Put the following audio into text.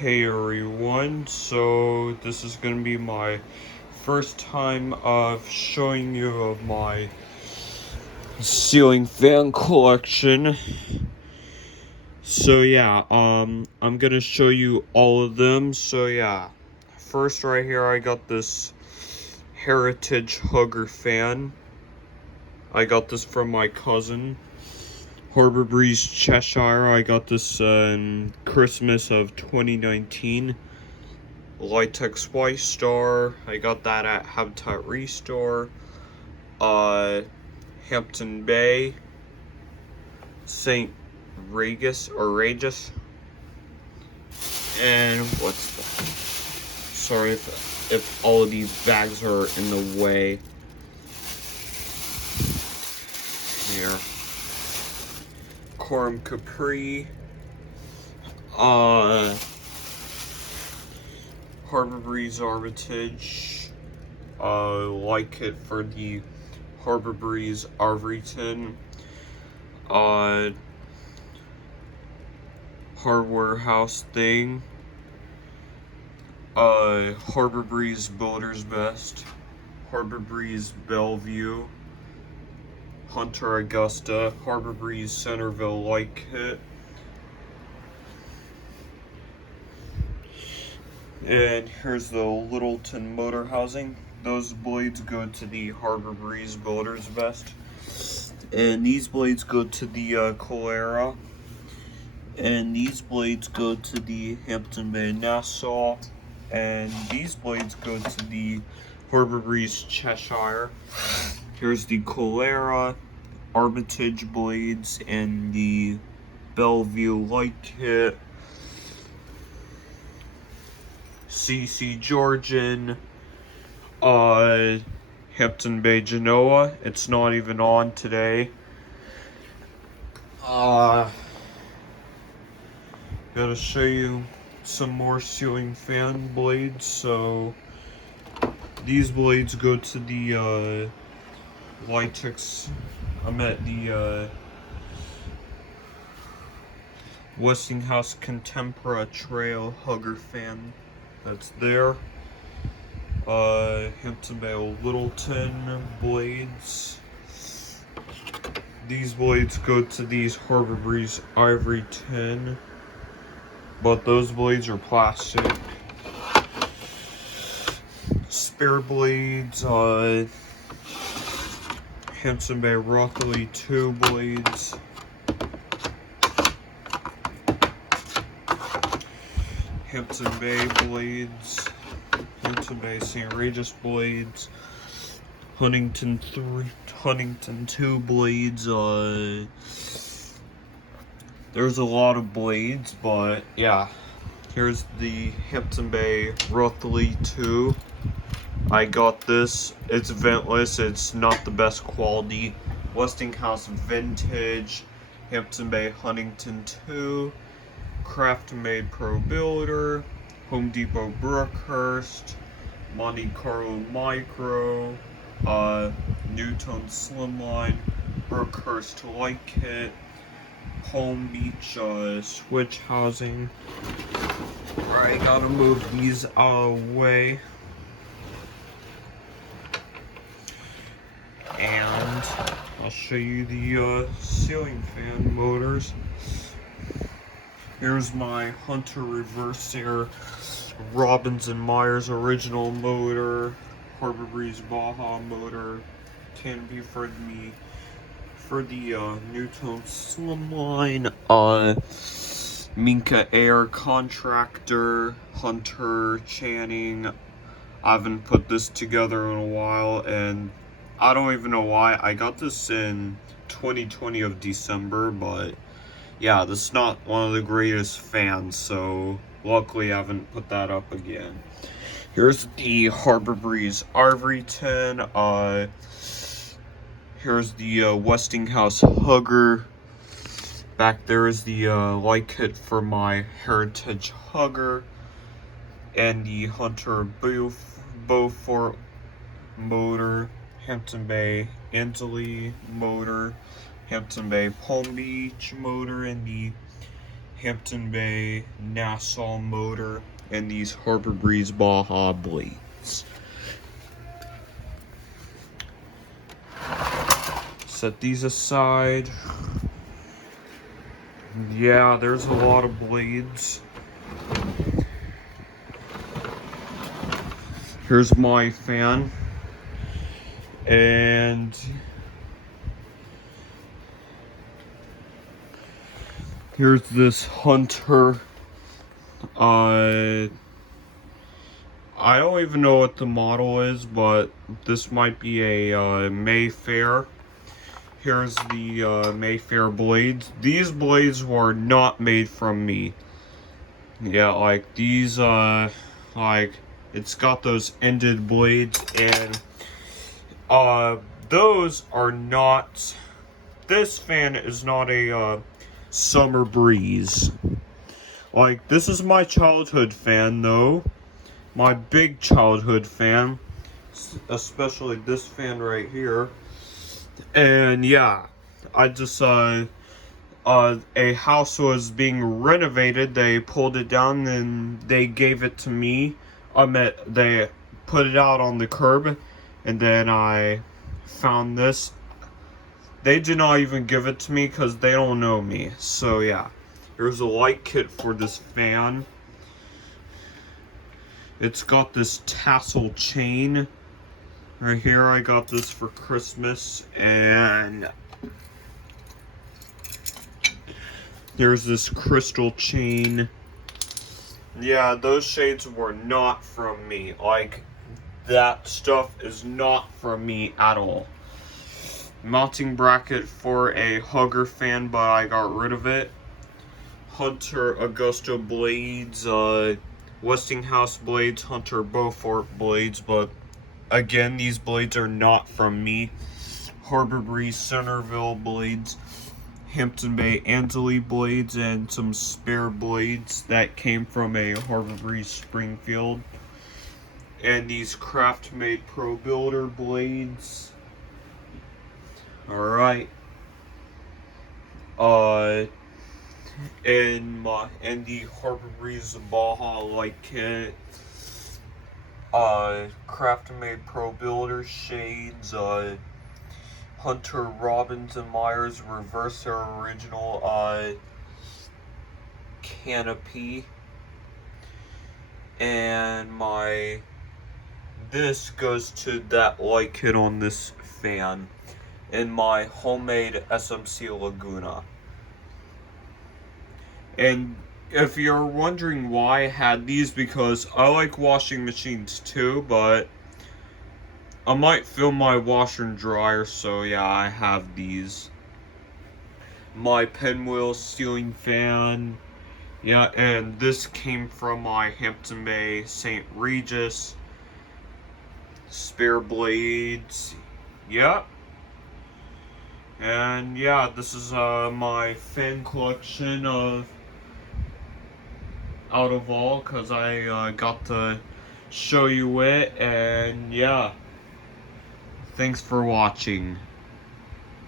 Hey everyone, so this is going to be my first time of showing you of my ceiling fan collection. So yeah, I'm going to show you all of them. So yeah, first right here I got this Heritage Hugger fan. I got this from my cousin. Harbor Breeze Cheshire. I got this in Christmas of 2019. Litex White Star. I got that at Habitat Restore. Hampton Bay. St. Regis. And what's that? Sorry if all of these bags are in the way. Here. Coram Capri. Harbor Breeze Armitage. Like it for the Harbor Breeze Arvington. Hardware House thing. Harbor Breeze Builder's Best. Harbor Breeze Bellevue. Hunter Augusta. Harbor Breeze Centerville Light Kit. And here's the Littleton motor housing. Those blades go to the Harbor Breeze Builder's Best. And these blades go to the Colera. And these blades go to the Hampton Bay Nassau. And these blades go to the Harbor Breeze Cheshire. Here's the Colera, Armitage blades, and the Bellevue Light Kit. CC Georgian, Hampton Bay Genoa. It's not even on today. Gotta show you some more ceiling fan blades. So these blades go to the Litex. I'm at the Westinghouse Contempora Trail Hugger fan. That's there. Hampton Bay Littleton blades. These blades go to these Harbor Breeze Ivory Tin, but those blades are plastic. Spare blades, Hampton Bay Rockley 2 blades. Hampton Bay blades, Hampton Bay St. Regis blades, Huntington 2 blades. There's a lot of blades, but yeah. Here's the Hampton Bay Rockley 2. I got this. It's ventless. It's not the best quality. Westinghouse Vintage, Hampton Bay Huntington 2. Craft Made Pro Builder, Home Depot Brookhurst, Monte Carlo Micro, Newton Slimline, Brookhurst Light Kit, Palm Beach switch housing. Alright, gotta move these away. And I'll show you the ceiling fan motors. Here's my Hunter Reverse Air Robbins and Myers original motor, Harbor Breeze Baja motor, canopy for the Newton Slimline, Minka Air Contractor, Hunter Channing. I haven't put this together in a while, and I don't even know why. I got this in 2020 of December, but yeah, this is not one of the greatest fans, so luckily I haven't put that up again. Here's the Harbor Breeze Arvington. Here's the Westinghouse Hugger. Back there is the light kit for my Heritage Hugger. And the Hunter Beaufort motor. Hampton Bay Ansley motor. Hampton Bay Palm Beach motor, and the Hampton Bay, Nassau motor, and these Harbor Breeze Baja blades. Set these aside. Yeah, there's a lot of blades. Here's my fan. And here's this Hunter. I don't even know what the model is, but this might be a Mayfair. Here's the Mayfair blades. These blades were not made from me. Yeah, like these, like it's got those ended blades, and those are not. This fan is not a summer breeze. Like, this is my childhood fan, though. My big childhood fan, especially this fan right here. And yeah, I just a house was being renovated. They pulled it down and they gave it to me. They put it out on the curb, and then I found this. They did not even give it to me because they don't know me. So yeah, here's a light kit for this fan. It's got this tassel chain right here. I got this for Christmas, and there's this crystal chain. Yeah, those shades were not from me. Like, that stuff is not from me at all. Mounting bracket for a Hugger fan, but I got rid of it. Hunter Augusta blades, Westinghouse blades, Hunter Beaufort blades, but again, these blades are not from me. Harbor Breeze Centerville blades, Hampton Bay Ansley blades, and some spare blades that came from a Harbor Breeze Springfield. And these Craft Made Pro Builder blades. Alright. And the Harbor Breeze Baja light kit. Craft Made Pro Builder shades. Hunter Robbins and Myers reverse their original canopy. And this goes to that light kit on this fan. And my homemade SMC Laguna. And if you're wondering why I had these, because I like washing machines too, but I might fill my washer and dryer, so yeah, I have these. My Pinwheel Ceiling Fan. Yeah, and this came from my Hampton Bay St. Regis. Spare blades. Yeah. And yeah, this is my fan collection out of all, because I got to show you it, and yeah. Thanks for watching.